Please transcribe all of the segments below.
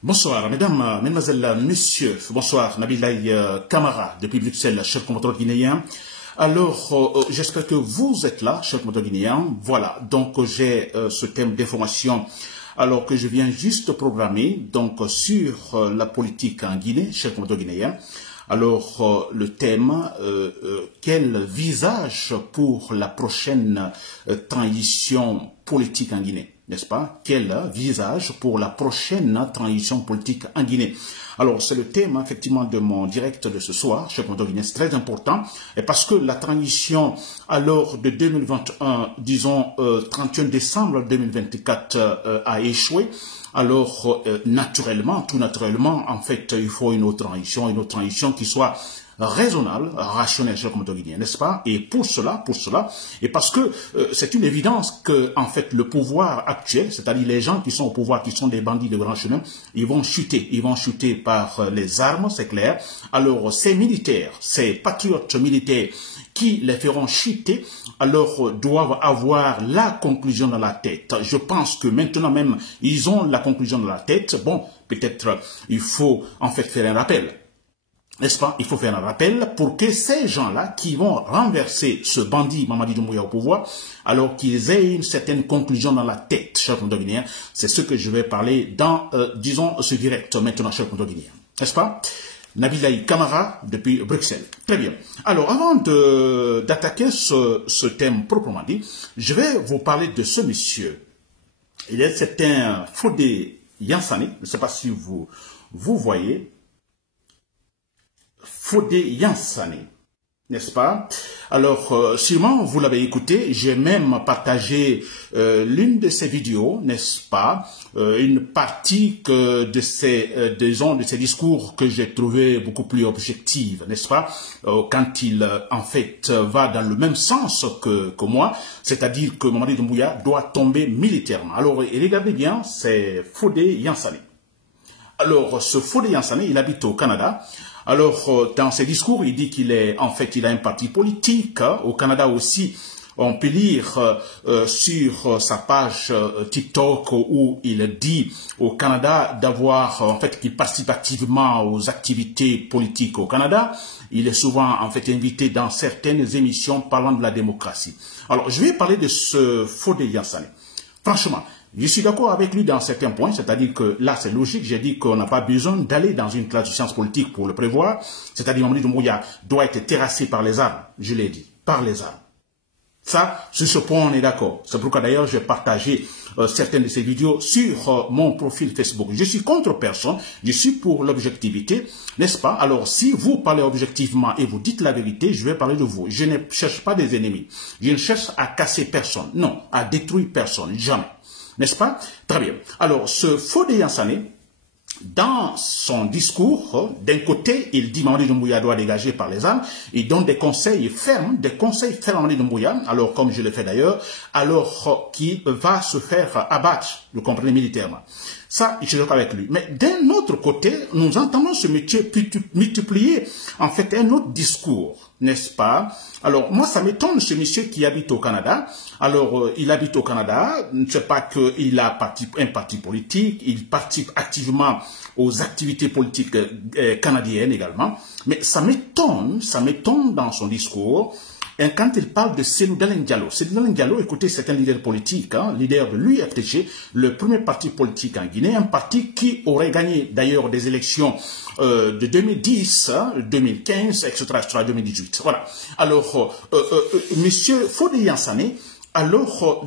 Bonsoir, mesdames, mesdemoiselles, messieurs. Bonsoir, Nabilaï Kamara, depuis Bruxelles, cher compatriote guinéen. Alors, j'espère que vous êtes là, cher compatriote guinéen. Voilà, donc j'ai ce thème d'information alors que je viens juste programmer donc sur la politique en Guinée, cher compatriote guinéen. Alors, le thème, quel visage pour la prochaine transition politique en Guinée, n'est-ce pas? Quel visage pour la prochaine transition politique en Guinée? Alors, c'est le thème, effectivement, de mon direct de ce soir, cher compatriote guinéen, c'est très important, et parce que la transition, alors, de 2021, disons, 31 décembre 2024, a échoué. Alors, naturellement, tout naturellement, en fait, il faut une autre transition qui soit raisonnable, rationnelle, cher compatriote guinéen, n'est-ce pas? Et pour cela, et parce que c'est une évidence que, en fait, le pouvoir actuel, c'est-à-dire les gens qui sont au pouvoir, qui sont des bandits de grand chemin, ils vont chuter par les armes, c'est clair. Alors, ces militaires, ces patriotes militaires qui les feront chuter, alors doivent avoir la conclusion dans la tête. Je pense que maintenant même, ils ont la conclusion dans la tête. Bon, peut-être il faut en fait faire un rappel. N'est-ce pas? Il faut faire un rappel pour que ces gens-là qui vont renverser ce bandit Mamadi Doumbouya au pouvoir, alors qu'ils aient une certaine conclusion dans la tête, cher compatriote guinéen. C'est ce que je vais parler dans, disons, ce direct maintenant, cher compatriote guinéen. N'est-ce pas? Nabilaï Kamara depuis Bruxelles. Très bien. Alors, avant d'attaquer ce thème proprement dit, je vais vous parler de ce monsieur. C'est un Fodé Yansane. Je ne sais pas si vous voyez. Fodé Yansane, n'est-ce pas? Alors, sûrement, vous l'avez écouté, j'ai même partagé l'une de ces vidéos, n'est-ce pas? Une partie de ces discours que j'ai trouvé beaucoup plus objective, n'est-ce pas? Quand il, en fait, va dans le même sens que moi, c'est-à-dire que Mamadi Doumbouya doit tomber militairement. Alors, regardez bien, c'est Fodé Yansane. Alors, ce Fodé Yansane, il habite au Canada. Alors, dans ses discours, il dit qu'il est, en fait, il a un parti politique. Au Canada aussi, on peut lire sur sa page TikTok où il dit au Canada d'avoir, en fait, qu'il participe activement aux activités politiques au Canada. Il est souvent, en fait, invité dans certaines émissions parlant de la démocratie. Alors, je vais parler de ce Fodé Yansane. Franchement, je suis d'accord avec lui dans certains points, c'est-à-dire que là, c'est logique. J'ai dit qu'on n'a pas besoin d'aller dans une classe de sciences politiques pour le prévoir. C'est-à-dire que Mamadi Doumbouya doit être terrassé par les armes. Je l'ai dit, par les armes. Ça, sur ce point, on est d'accord. C'est pourquoi d'ailleurs, j'ai partagé certaines de ces vidéos sur mon profil Facebook. Je suis contre personne, je suis pour l'objectivité, n'est-ce pas? Alors, si vous parlez objectivement et vous dites la vérité, je vais parler de vous. Je ne cherche pas des ennemis. Je ne cherche à casser personne. Non, à détruire personne. Jamais. N'est-ce pas? Très bien. Alors, ce Fodé Yansane, dans son discours, d'un côté, il dit Mamadi Doumbouya doit dégager par les armes, il donne des conseils fermes à Mamadi Doumbouya, alors comme je le fais d'ailleurs, alors qu'il va se faire abattre, vous comprenez, militairement. Ça, je suis d'accord avec lui. Mais d'un autre côté, nous entendons ce monsieur multiplier, en fait, un autre discours, n'est-ce pas? Alors, moi, ça m'étonne, ce monsieur qui habite au Canada. Alors, il habite au Canada, ne sais pas qu'il a un parti politique, il participe activement aux activités politiques canadiennes également. Mais ça m'étonne dans son discours. Et quand il parle de Cellou Dalein Diallo, Cellou Dalein Diallo, écoutez, c'est un leader politique, leader de l'UFDG, le premier parti politique en Guinée, un parti qui aurait gagné d'ailleurs des élections de 2010, 2015, etc., 2018. Voilà. Alors, monsieur Fodé Yansane, alors,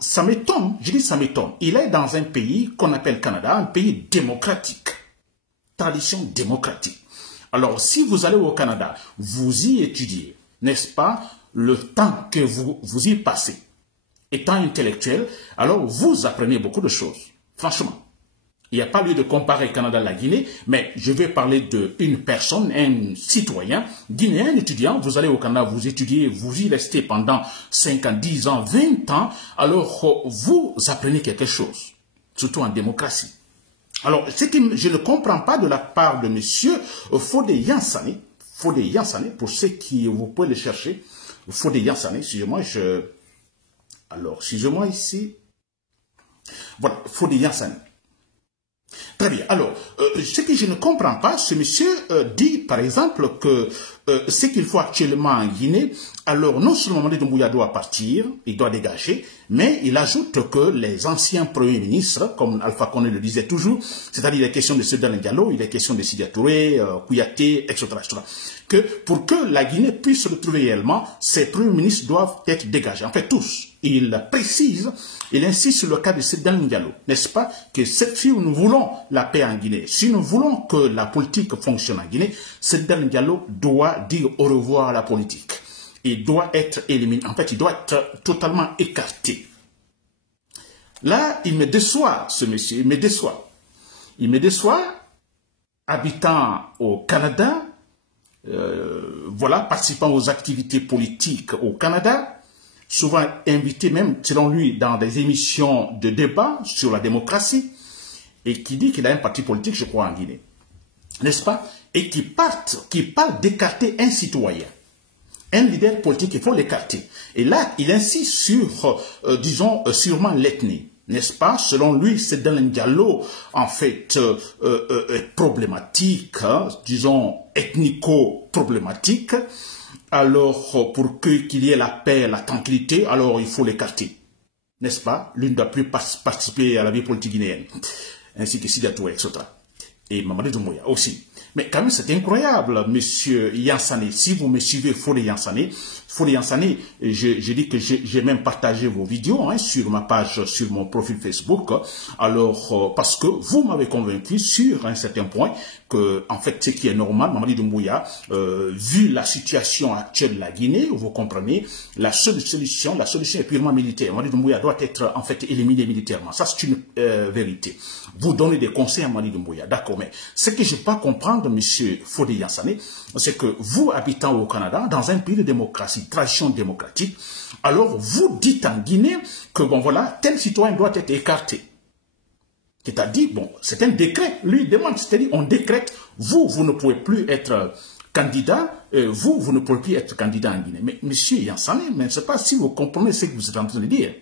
ça m'étonne, je dis ça m'étonne, il est dans un pays qu'on appelle Canada, un pays démocratique, tradition démocratique. Alors, si vous allez au Canada, vous y étudiez, n'est-ce pas, le temps que vous y passez, étant intellectuel, alors vous apprenez beaucoup de choses, franchement. Il n'y a pas lieu de comparer Canada à la Guinée, mais je vais parler d'une personne, un citoyen guinéen, un étudiant. Vous allez au Canada, vous étudiez, vous y restez pendant 5 ans, 10 ans, 20 ans, alors vous apprenez quelque chose, surtout en démocratie. Alors, ce que je ne comprends pas de la part de monsieur Fodé Yansane, pour ceux qui, vous pouvez le chercher, Fodé Yansane, excusez-moi, alors, excusez-moi ici, voilà, Fodé Yansane. Très bien. Alors, ce que je ne comprends pas, ce monsieur dit, par exemple, que ce qu'il faut actuellement en Guinée, alors non seulement Mamadi Doumbouya doit partir, il doit dégager, mais il ajoute que les anciens premiers ministres, comme Alpha Condé le disait toujours, c'est-à-dire les questions de Sedan Diallo, il est question de Sidi Touré, Kouyaté, etc., que pour que la Guinée puisse se retrouver réellement, ces premiers ministres doivent être dégagés. En fait, tous. Il précise, il insiste sur le cas de Sedan Diallo, n'est-ce pas, que si nous voulons la paix en Guinée, si nous voulons que la politique fonctionne en Guinée, Sedan Diallo doit dire au revoir à la politique. Il doit être éliminé. En fait, il doit être totalement écarté. Là, il me déçoit, ce monsieur. Il me déçoit. Il me déçoit, habitant au Canada, voilà, participant aux activités politiques au Canada, souvent invité même, selon lui, dans des émissions de débat sur la démocratie, et qui dit qu'il a un parti politique, je crois, en Guinée. N'est-ce pas? Et qui parle d'écarter un citoyen. Un leader politique, il faut l'écarter. Et là, il insiste sur, disons, sûrement l'ethnie. N'est-ce pas? Selon lui, c'est dans Diallo, en fait, problématique, hein, disons, ethnico-problématique. Alors, pour qu'il y ait la paix, la tranquillité, alors il faut l'écarter. N'est-ce pas? Lui ne doit plus participer à la vie politique guinéenne. Ainsi que Sidi Touré, etc. Et Mamadi Doumbouya aussi. Mais quand même, c'est incroyable, monsieur Yansane. Si vous me suivez, Fodé Yansane, je dis que j'ai même partagé vos vidéos hein, sur ma page, sur mon profil Facebook. Alors, parce que vous m'avez convaincu sur un certain point que, en fait, ce qui est normal, Mamadi Doumbouya, vu la situation actuelle de la Guinée, vous comprenez, la seule solution est purement militaire. Mamadi Doumbouya doit être, en fait, éliminé militairement. Ça, c'est une vérité. Vous donnez des conseils à Mamadi Doumbouya, d'accord, mais ce que je ne peux pas comprendre, monsieur Fodé Yansane, c'est que vous, habitant au Canada, dans un pays de démocratie, tradition démocratique, alors vous dites en Guinée que, bon voilà, tel citoyen doit être écarté. C'est-à-dire, bon, c'est un décret, lui demande, c'est-à-dire, on décrète, vous ne pouvez plus être candidat, vous ne pouvez plus être candidat en Guinée. Mais monsieur Yansane, je ne sais pas si vous comprenez ce que vous êtes en train de dire.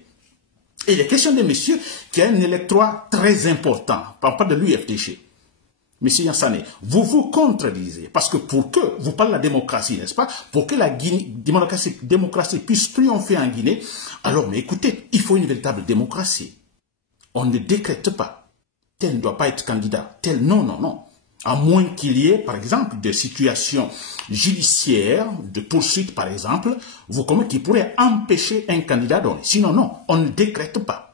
Et il est question de monsieur qui a un électorat très important, pas de l'UFDG. Monsieur Yansane, vous vous contredisez, parce que pour que, vous parlez de la démocratie, n'est-ce pas, pour que la démocratie puisse triompher en Guinée, alors, mais écoutez, il faut une véritable démocratie. On ne décrète pas. Tel ne doit pas être candidat. Tel, non, non, non. À moins qu'il y ait, par exemple, des situations judiciaires, de poursuite, par exemple, vous comprenez, qui pourraient empêcher un candidat donné. Sinon, non, on ne décrète pas.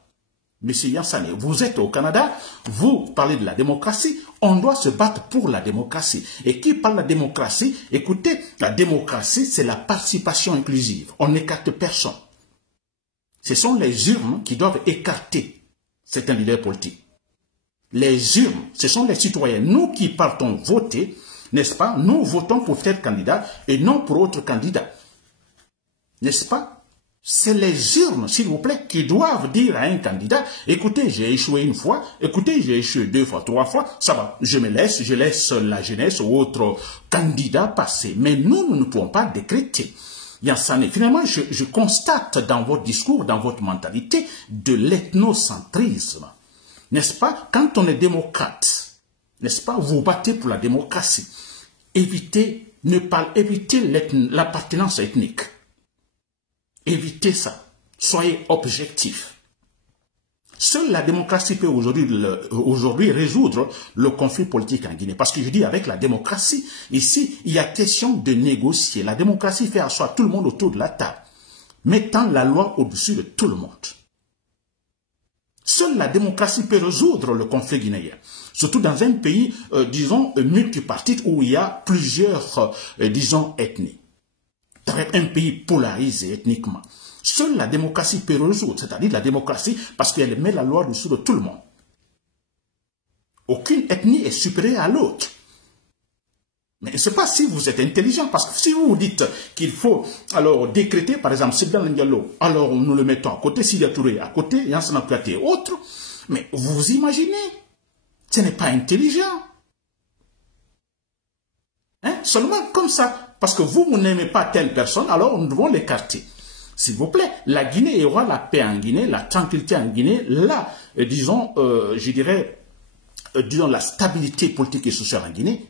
Monsieur Yansane, vous êtes au Canada, vous parlez de la démocratie, on doit se battre pour la démocratie. Et qui parle de la démocratie? Écoutez, la démocratie, c'est la participation inclusive. On n'écarte personne. Ce sont les urnes qui doivent écarter certains leaders politiques. Les urnes, ce sont les citoyens. Nous qui partons voter, n'est-ce pas? Nous votons pour tel candidat et non pour autre candidat. N'est-ce pas? C'est les urnes, s'il vous plaît, qui doivent dire à un candidat, écoutez, j'ai échoué une fois, écoutez, j'ai échoué 2 fois, 3 fois, ça va, je laisse la jeunesse ou autre candidat passer. Mais nous ne pouvons pas décréter. Yansane, finalement, je constate dans votre discours, dans votre mentalité, de l'ethnocentrisme. N'est-ce pas? Quand on est démocrate, n'est-ce pas? Vous battez pour la démocratie. Évitez l'appartenance ethnique. Évitez ça. Soyez objectifs. Seule la démocratie peut aujourd'hui résoudre le conflit politique en Guinée. Parce que je dis avec la démocratie, ici, il y a question de négocier. La démocratie fait asseoir tout le monde autour de la table, mettant la loi au-dessus de tout le monde. Seule la démocratie peut résoudre le conflit guinéen. Surtout dans un pays, disons, multipartite où il y a plusieurs, disons, ethnies. Un pays polarisé ethniquement. Seule la démocratie peut résoudre, c'est-à-dire la démocratie parce qu'elle met la loi au-dessus de tout le monde. Aucune ethnie est supérieure à l'autre. Mais je ne sais pas si vous êtes intelligent, parce que si vous vous dites qu'il faut alors décréter, par exemple, Sedan Diallo, alors nous le mettons à côté, Sidi Touré à côté, Yansana Kouyaté et autres, mais vous imaginez, ce n'est pas intelligent. Hein? Seulement comme ça, parce que vous n'aimez pas telle personne, alors nous devons l'écarter. S'il vous plaît, la Guinée aura la paix en Guinée, la tranquillité en Guinée, là, disons, je dirais, disons, la stabilité politique et sociale en Guinée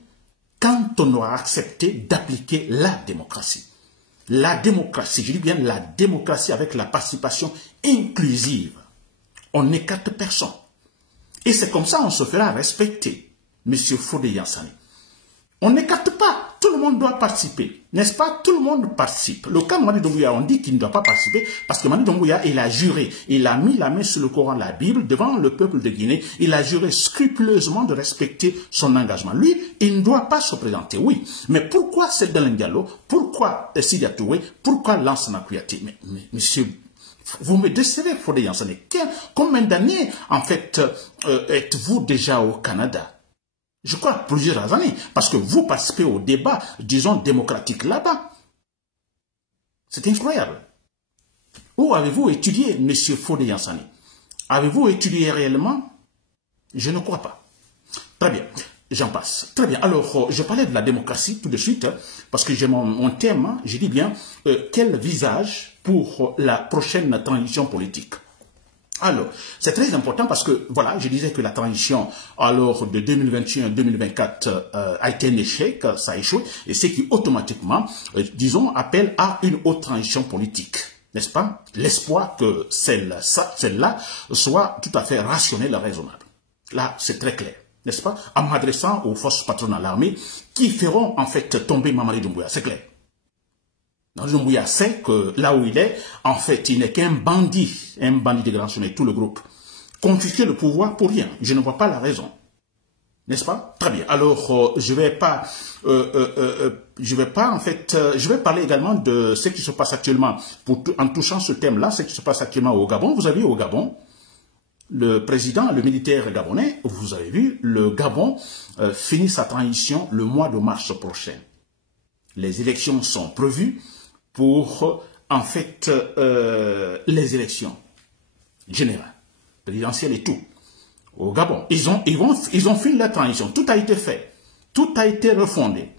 quand on aura accepté d'appliquer la démocratie. La démocratie, je dis bien la démocratie avec la participation inclusive. On n'écarte personne. Et c'est comme ça qu'on se fera respecter, M. Fodé Yansani. On n'écarte pas. Tout le monde doit participer. N'est-ce pas? Tout le monde participe. Le cas de Mamadi Doumbouya, on dit qu'il ne doit pas participer parce que Mamadi Doumbouya, il a juré. Il a mis la main sur le Coran, la Bible, devant le peuple de Guinée. Il a juré scrupuleusement de respecter son engagement. Lui, il ne doit pas se présenter, oui. Mais pourquoi Seydou Diallo? Pourquoi Sidi Touré? Pourquoi Lansana Kouyaté? Mais monsieur, vous me décevez, Fodé Yansani. Combien d'années, en fait, êtes-vous déjà au Canada? Je crois plusieurs années, parce que vous participez au débat, disons, démocratique là-bas. C'est incroyable. Où avez-vous étudié, M. Fodé Yansani? Avez-vous étudié réellement? Je ne crois pas. Très bien, j'en passe. Très bien, alors, je parlais de la démocratie tout de suite, parce que j'ai mon thème, hein, je dis bien, quel visage pour la prochaine transition politique? Alors, c'est très important parce que, voilà, je disais que la transition, alors, de 2021-2024 a été un échec, ça a échoué, et c'est qui, automatiquement, disons, appelle à une autre transition politique, n'est-ce pas? L'espoir que celle-là soit tout à fait rationnelle et raisonnable. Là, c'est très clair, n'est-ce pas? En m'adressant aux forces patronales, l'armée, qui feront, en fait, tomber Mamadi Doumbouya, c'est clair. Doumbouya sait que là où il est, en fait, il n'est qu'un bandit de grand sommet, tout le groupe. Confisquer le pouvoir pour rien. Je ne vois pas la raison. N'est-ce pas? Très bien. Alors, je vais pas, en fait, je vais parler également de ce qui se passe actuellement, en touchant ce thème-là, ce qui se passe actuellement au Gabon. Vous avez vu au Gabon, le président, le militaire gabonais, vous avez vu, le Gabon finit sa transition le mois de mars prochain. Les élections sont prévues pour, en fait, les élections générales, présidentielles et tout. Au Gabon, ils ont fini la transition. Tout a été fait. Tout a été refondé.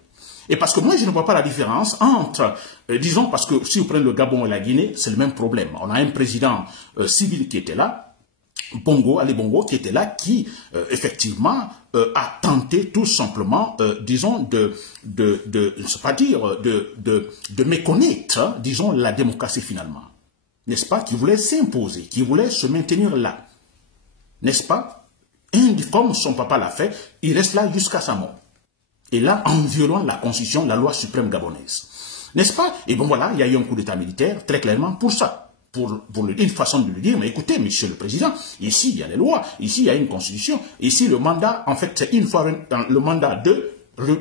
Et parce que moi, je ne vois pas la différence entre, disons, parce que si vous prenez le Gabon et la Guinée, c'est le même problème. On a un président civil qui était là, Ali Bongo, qui était là, qui, effectivement, a tenté tout simplement, disons, de méconnaître, hein, disons, la démocratie finalement. N'est-ce pas? Qui voulait s'imposer, qui voulait se maintenir là. N'est-ce pas? Et comme son papa l'a fait, il reste là jusqu'à sa mort. Et là, en violant la constitution, la loi suprême gabonaise. N'est-ce pas? Et bon voilà, il y a eu un coup d'état militaire, très clairement, pour ça. Pour une façon de lui dire, mais écoutez, monsieur le président, ici il y a les lois, ici il y a une constitution, ici le mandat, en fait, c'est une fois, le mandat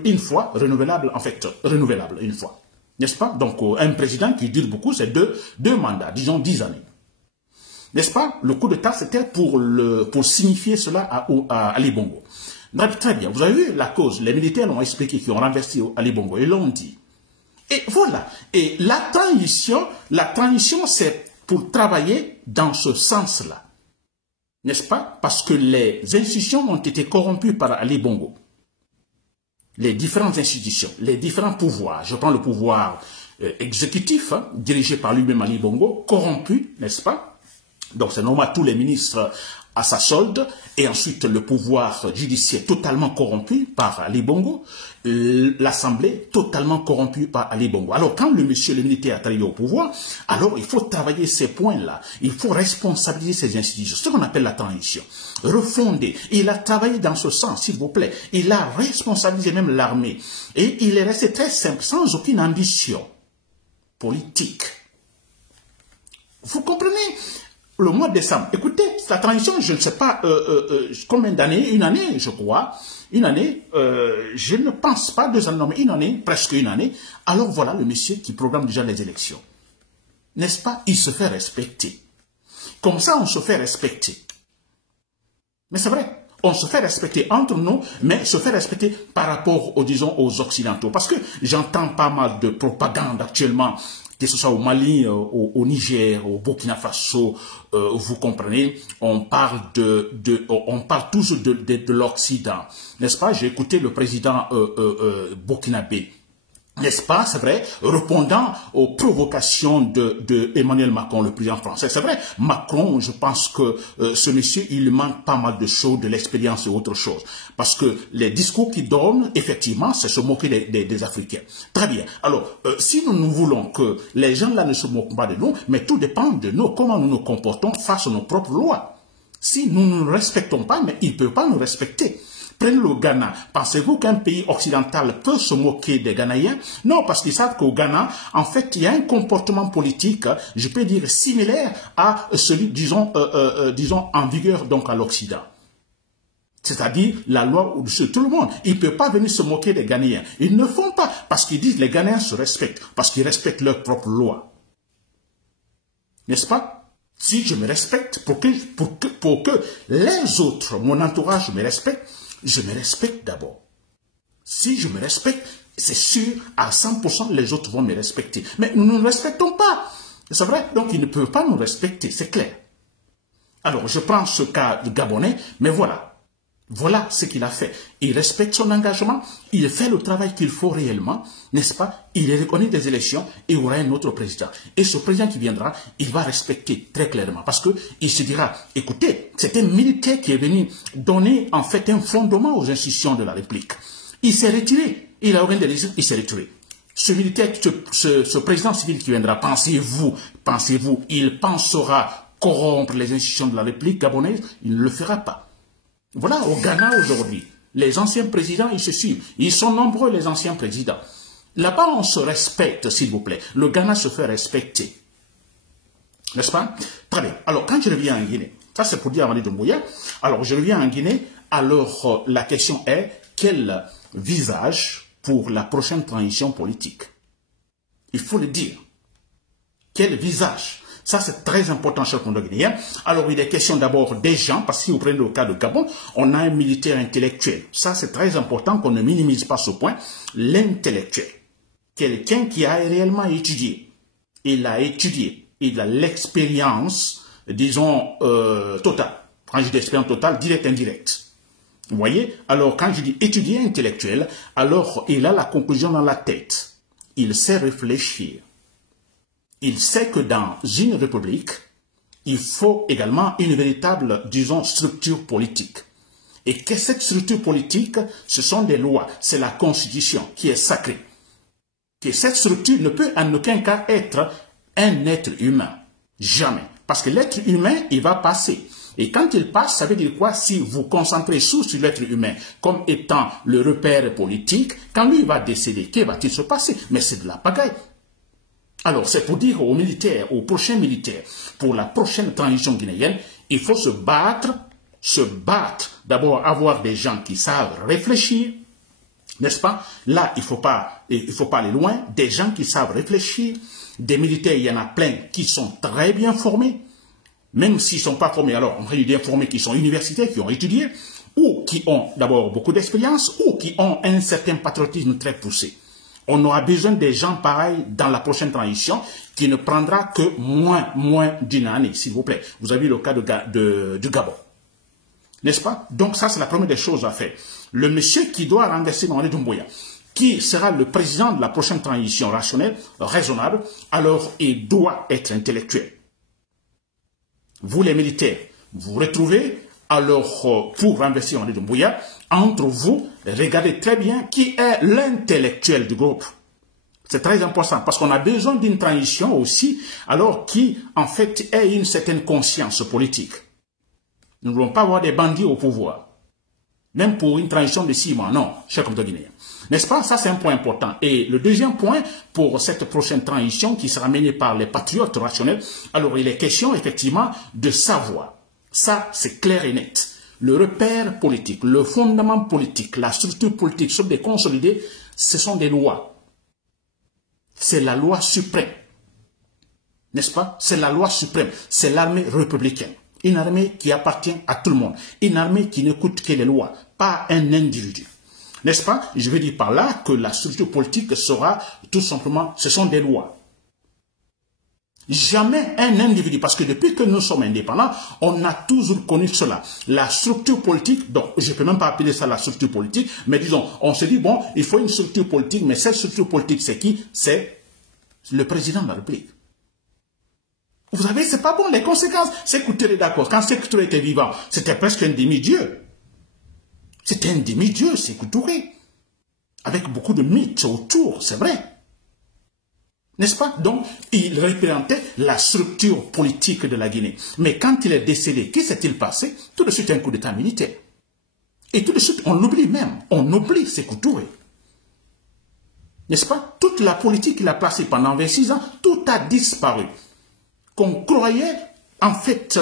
une fois, renouvelable, en fait, renouvelable, une fois. N'est-ce pas? Donc, un président qui dure beaucoup, c'est deux mandats, disons 10 années. N'est-ce pas? Le coup d'état, c'était pour signifier cela à Ali Bongo. Très bien, vous avez vu la cause, les militaires l'ont expliqué, qui ont renversé Ali Bongo, ils l'ont dit. Et voilà, et la transition, c'est pour travailler dans ce sens-là. N'est-ce pas? Parce que les institutions ont été corrompues par Ali Bongo. Les différentes institutions, les différents pouvoirs. Je prends le pouvoir exécutif, hein, dirigé par lui-même Ali Bongo, corrompu, n'est-ce pas? Donc c'est normal, tous les ministres à sa solde, et ensuite le pouvoir judiciaire totalement corrompu par Ali Bongo, l'Assemblée totalement corrompue par Ali Bongo. Alors quand le militaire est arrivé au pouvoir, alors il faut travailler ces points-là, il faut responsabiliser ces institutions, ce qu'on appelle la transition, refonder. Il a travaillé dans ce sens, s'il vous plaît, il a responsabilisé même l'armée, et il est resté très simple, sans aucune ambition politique. Vous comprenez? Le mois de décembre, écoutez, la transition, je ne sais pas combien d'années, une année, je crois, une année, je ne pense pas 2 ans, non, mais une année, presque une année. Alors voilà le monsieur qui programme déjà les élections. N'est-ce pas? Il se fait respecter. Comme ça, on se fait respecter. Mais c'est vrai, on se fait respecter entre nous, mais se fait respecter par rapport, disons, aux Occidentaux. Parce que j'entends pas mal de propagande actuellement, que ce soit au Mali, au Niger, au Burkina Faso, vous comprenez, on parle toujours de l'Occident, n'est-ce pas? J'ai écouté le président burkinabé n'est-ce pas, c'est vrai, répondant aux provocations de Emmanuel Macron, le président français. C'est vrai, Macron, je pense que ce monsieur, il manque pas mal de choses, de l'expérience et autre chose. Parce que les discours qu'il donne, effectivement, c'est se moquer des Africains. Très bien. Alors, si nous voulons que les gens là ne se moquent pas de nous, mais tout dépend de nous, comment nous nous comportons face à nos propres lois. Si nous ne nous respectons pas, mais ils ne peuvent pas nous respecter. Prenez le Ghana. Pensez-vous qu'un pays occidental peut se moquer des Ghanéens? Non, parce qu'ils savent qu'au Ghana, en fait, il y a un comportement politique, je peux dire, similaire à celui, disons, en vigueur donc à l'Occident. C'est-à-dire la loi sur tout le monde. Ils ne peuvent pas venir se moquer des Ghanéens. Ils ne font pas, parce qu'ils disent que les Ghanéens se respectent, parce qu'ils respectent leur propre loi. N'est-ce pas? Si je me respecte, pour que les autres, mon entourage me respecte, je me respecte d'abord. Si je me respecte, c'est sûr, à 100%, les autres vont me respecter. Mais nous ne nous respectons pas. C'est vrai, donc ils ne peuvent pas nous respecter, c'est clair. Alors, je prends ce cas du Gabonais, mais voilà. Voilà ce qu'il a fait. Il respecte son engagement, il fait le travail qu'il faut réellement, n'est-ce pas? Il reconnaît des élections et il y aura un autre président. Et ce président qui viendra, il va respecter très clairement parce qu'il se dira, écoutez, c'est un militaire qui est venu donner en fait un fondement aux institutions de la République. Il s'est retiré, il a organisé des élections, il s'est retiré. Ce militaire, ce président civil qui viendra, pensez-vous, il pensera corrompre les institutions de la République gabonaise? Il ne le fera pas. Voilà, au Ghana aujourd'hui, les anciens présidents, ils se suivent. Ils sont nombreux, les anciens présidents. Là-bas, on se respecte, s'il vous plaît. Le Ghana se fait respecter. N'est-ce pas? Très bien. Alors, quand je reviens en Guinée, ça c'est pour dire Amadi Doumbouya. Alors, je reviens en Guinée. Alors, la question est, quel visage pour la prochaine transition politique? Il faut le dire. Quel visage? Ça, c'est très important, cher Guinéen. Alors, il est question d'abord des gens, parce que si vous prenez le cas de Gabon, on a un militaire intellectuel. Ça, c'est très important qu'on ne minimise pas ce point. L'intellectuel. Quelqu'un qui a réellement étudié. Il a étudié. Il a l'expérience, disons, totale. Quand je dis expérience totale, directe, indirecte. Vous voyez? Alors, quand je dis étudier intellectuel, alors il a la conclusion dans la tête. Il sait réfléchir. Il sait que dans une république, il faut également une véritable, disons, structure politique. Et que cette structure politique, ce sont des lois, c'est la constitution qui est sacrée. Que cette structure ne peut en aucun cas être un être humain. Jamais. Parce que l'être humain, il va passer. Et quand il passe, ça veut dire quoi? Si vous concentrez sur l'être humain comme étant le repère politique, quand lui va décéder, que va-t-il se passer? Mais c'est de la pagaille. Alors, c'est pour dire aux militaires, aux prochains militaires, pour la prochaine transition guinéenne, il faut se battre. D'abord, avoir des gens qui savent réfléchir, n'est-ce pas? Là, il faut pas aller loin. Des gens qui savent réfléchir. Des militaires, il y en a plein qui sont très bien formés. Même s'ils ne sont pas formés, alors on va bien formés qui sont universitaires, qui ont étudié, ou qui ont d'abord beaucoup d'expérience, ou qui ont un certain patriotisme très poussé. On aura besoin des gens pareils dans la prochaine transition qui ne prendra que moins d'une année, s'il vous plaît. Vous avez le cas du Gabon. N'est-ce pas? Donc ça, c'est la première des choses à faire. Le monsieur qui doit renverser Mamadi Doumbouya, qui sera le président de la prochaine transition rationnelle, raisonnable, alors il doit être intellectuel. Vous les militaires, vous retrouvez, alors pour renverser Mamadi Doumbouya, entre vous, regardez très bien qui est l'intellectuel du groupe. C'est très important parce qu'on a besoin d'une transition aussi, alors qui, en fait, ait une certaine conscience politique. Nous ne voulons pas avoir des bandits au pouvoir. Même pour une transition de 6 mois, non, chers compatriotes guinéens. N'est-ce pas? Ça, c'est un point important. Et le deuxième point, pour cette prochaine transition qui sera menée par les patriotes rationnels, alors il est question, effectivement, de savoir. Ça, c'est clair et net. Le repère politique, le fondement politique, la structure politique sur des consolidés, ce sont des lois. C'est la loi suprême. N'est-ce pas? C'est la loi suprême. C'est l'armée républicaine. Une armée qui appartient à tout le monde. Une armée qui n'écoute que les lois, pas un individu. N'est-ce pas? Je veux dire par là que la structure politique sera tout simplement, ce sont des lois. Jamais un individu, parce que depuis que nous sommes indépendants, on a toujours connu cela. La structure politique, donc je ne peux même pas appeler ça la structure politique, mais disons, on se dit, bon, il faut une structure politique, mais cette structure politique, c'est qui? C'est le président de la République. Vous savez, c'est pas bon, les conséquences. Sékou Touré, d'accord, quand Sékou Touré était vivant, c'était presque un demi-dieu. C'était un demi-dieu, Sékou Touré. Avec beaucoup de mythes autour, c'est vrai. N'est-ce pas? Donc, il représentait la structure politique de la Guinée. Mais quand il est décédé, qu'est-ce s'est-il passé? Tout de suite, un coup d'État militaire. Et tout de suite, on l'oublie même. On oublie Sékou Touré. N'est-ce pas? Toute la politique qu'il a placée pendant 26 ans, tout a disparu. Qu'on croyait en fait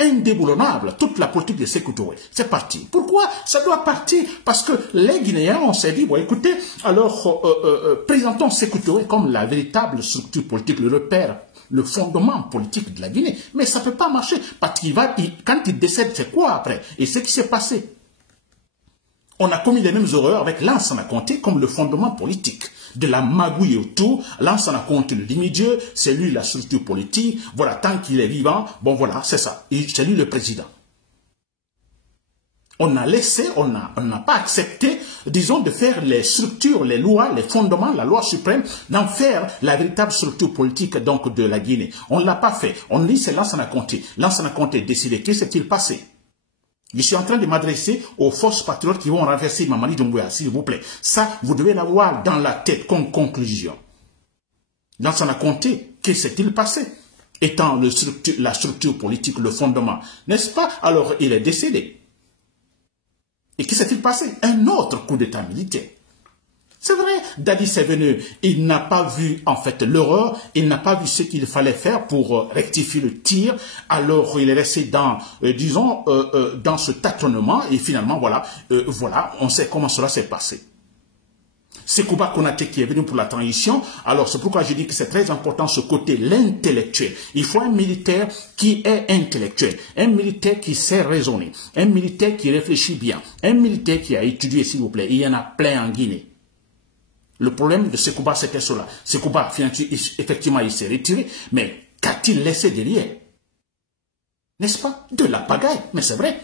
indéboulonnable, toute la politique de Sékou Touré. C'est parti. Pourquoi ça doit partir? Parce que les Guinéens, on s'est dit, bon écoutez, alors présentons Sékou Touré comme la véritable structure politique, le repère, le fondement politique de la Guinée. Mais ça ne peut pas marcher, parce qu'il va, quand il décède, c'est quoi après? Et ce qui s'est passé. On a commis les mêmes horreurs avec Lansana Conté comme le fondement politique. De la magouille autour, Lansana Conté le demi-dieu, c'est lui la structure politique, voilà, tant qu'il est vivant, bon voilà, c'est ça, c'est lui le président. On a laissé, on n'a pas accepté, disons, de faire les structures, les lois, les fondements, la loi suprême, d'en faire la véritable structure politique donc de la Guinée. On ne l'a pas fait. On dit c'est Lansana Conté. Lansana Conté décidé, qu'est-ce qui s'est-il passé? Je suis en train de m'adresser aux forces patriotes qui vont renverser Mamadi Doumbouya, s'il vous plaît. Ça, vous devez l'avoir dans la tête comme conclusion. Lansana Conté, que s'est-il passé? Étant la structure politique, le fondement, n'est-ce pas? Alors, il est décédé. Et que s'est-il passé? Un autre coup d'État militaire. C'est vrai, Dadis est venu, il n'a pas vu en fait l'horreur, il n'a pas vu ce qu'il fallait faire pour rectifier le tir, alors il est resté dans, disons, dans ce tâtonnement et finalement, voilà, on sait comment cela s'est passé. C'est Kouba Konaté qui est venu pour la transition, alors c'est pourquoi je dis que c'est très important ce côté, l'intellectuel. Il faut un militaire qui est intellectuel, un militaire qui sait raisonner, un militaire qui réfléchit bien, un militaire qui a étudié, s'il vous plaît, il y en a plein en Guinée. Le problème de Sékouba, c'était cela. Sékouba, effectivement, il s'est retiré, mais qu'a-t-il laissé derrière? N'est-ce pas? De la pagaille, mais c'est vrai.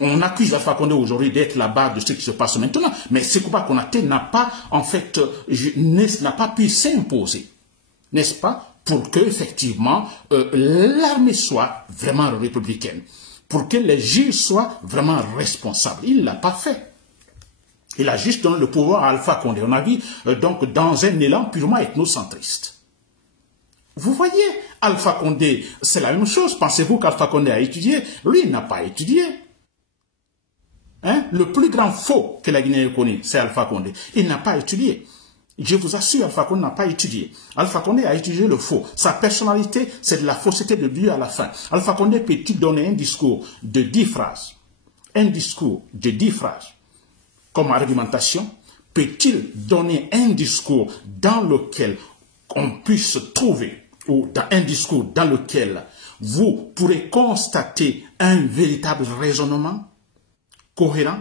On accuse Alpha Condé aujourd'hui d'être la barre de ce qui se passe maintenant, mais Sékouba Konaté n'a pas, en fait, n'a pas pu s'imposer. N'est-ce pas? Pour que, effectivement, l'armée soit vraiment républicaine. Pour que les juges soient vraiment responsables. Il ne l'a pas fait. Il a juste donné le pouvoir à Alpha Condé. On a vu donc dans un élan purement ethnocentriste. Vous voyez, Alpha Condé, c'est la même chose. Pensez-vous qu'Alpha Condé a étudié? Lui, il n'a pas étudié. Hein? Le plus grand faux que la Guinée ait connu, c'est Alpha Condé. Il n'a pas étudié. Je vous assure, Alpha Condé n'a pas étudié. Alpha Condé a étudié le faux. Sa personnalité, c'est de la fausseté de Dieu à la fin. Alpha Condé peut-il donner un discours de 10 phrases? Un discours de 10 phrases. Comme argumentation, peut-il donner un discours dans lequel on puisse trouver, ou dans un discours dans lequel vous pourrez constater un véritable raisonnement cohérent?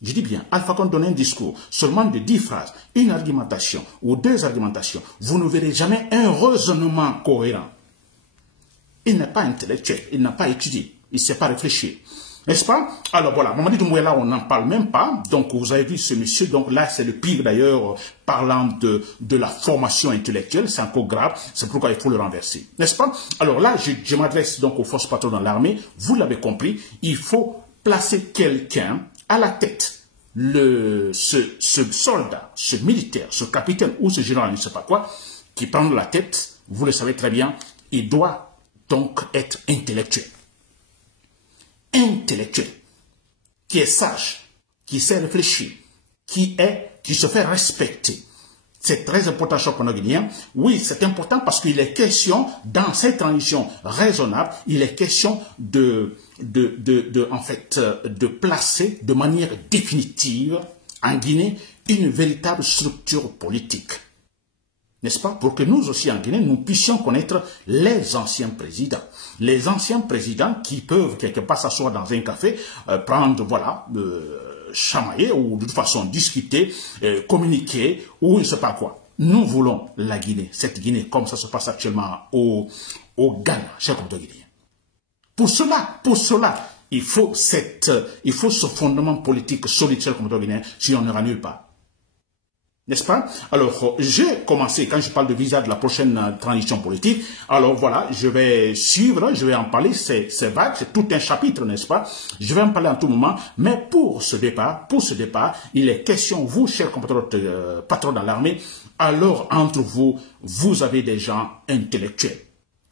Je dis bien, Alpha Condé donne un discours seulement de 10 phrases, une argumentation ou 2 argumentations. Vous ne verrez jamais un raisonnement cohérent. Il n'est pas intellectuel, il n'a pas étudié, il ne sait pas réfléchir. N'est-ce pas? Alors voilà, Mamadi Doumbouya, là, on n'en parle même pas. Donc, vous avez vu ce monsieur. Donc là, c'est le pire d'ailleurs, parlant de la formation intellectuelle. C'est encore grave. C'est pourquoi il faut le renverser. N'est-ce pas? Alors là, je m'adresse donc aux forces patronnes dans l'armée. Vous l'avez compris. Il faut placer quelqu'un à la tête. Ce soldat, ce militaire, ce capitaine ou ce général, je ne sais pas quoi, qui prend la tête, vous le savez très bien, il doit donc être intellectuel. Intellectuel, qui est sage, qui sait réfléchir, qui se fait respecter. C'est très important chez le Guinéen. Oui, c'est important parce qu'il est question, dans cette transition raisonnable, il est question de placer de manière définitive en Guinée une véritable structure politique. N'est-ce pas? Pour que nous aussi en Guinée, nous puissions connaître les anciens présidents. Les anciens présidents qui peuvent quelque part s'asseoir dans un café, prendre, voilà, chamailler ou de toute façon discuter, communiquer ou je ne sais pas quoi. nous voulons la Guinée, cette Guinée, comme ça se passe actuellement au Ghana, chers compatriotes guinéens. Pour cela, il faut ce fondement politique solide, chers compatriotes guinéens, si on n'ira nulle part. N'est-ce pas? Alors, j'ai commencé, quand je parle de visa de la prochaine transition politique, alors voilà, je vais suivre, je vais en parler, c'est vague, c'est tout un chapitre, n'est-ce pas? Je vais en parler en tout moment, mais pour ce départ, il est question, vous, chers compatriotes patrons dans l'armée, alors entre vous, vous avez des gens intellectuels.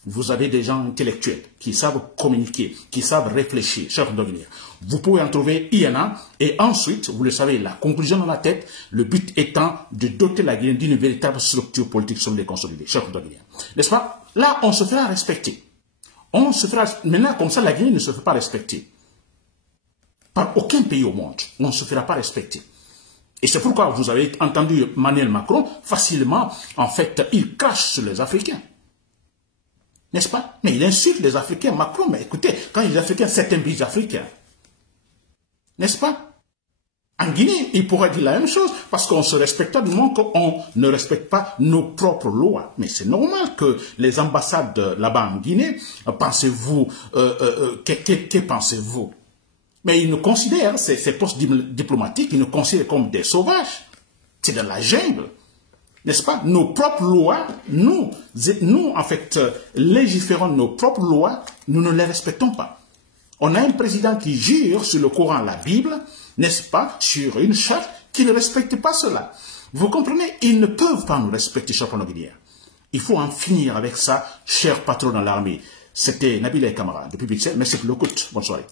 Vous avez des gens intellectuels qui savent communiquer, qui savent réfléchir, chers compatriotes guinéens. Vous pouvez en trouver, il y en a, et ensuite, vous le savez, la conclusion dans la tête, le but étant de doter la Guinée d'une véritable structure politique solide et consolidée, chers compatriotes guinéens. N'est-ce pas? Là, on se fera respecter. Maintenant, comme ça, la Guinée ne se fait pas respecter. Par aucun pays au monde, on ne se fera pas respecter. Et c'est pourquoi vous avez entendu Emmanuel Macron, facilement, en fait, il crache sur les Africains. N'est-ce pas? Mais il insulte les Africains. Macron, mais écoutez, quand les Africains, c'est un pays africain. N'est-ce pas? En Guinée, il pourrait dire la même chose, parce qu'on se respecte du moment qu'on ne respecte pas nos propres lois. Mais c'est normal que les ambassades là-bas en Guinée, pensez-vous, que pensez-vous? Mais ils nous considèrent, ces postes diplomatiques, ils nous considèrent comme des sauvages. C'est de la jungle. N'est-ce pas? Nos propres lois, nous en fait, légiférons nos propres lois, nous ne les respectons pas. On a un président qui jure sur le Coran, la Bible, n'est-ce pas, sur une charte, qui ne respecte pas cela. Vous comprenez? Ils ne peuvent pas nous respecter, chers compatriotes guinéens. Il faut en finir avec ça, chers patrons dans l'armée. C'était Nabil et Camara, depuis Pixel. Merci pour l'écoute. Bonne soirée.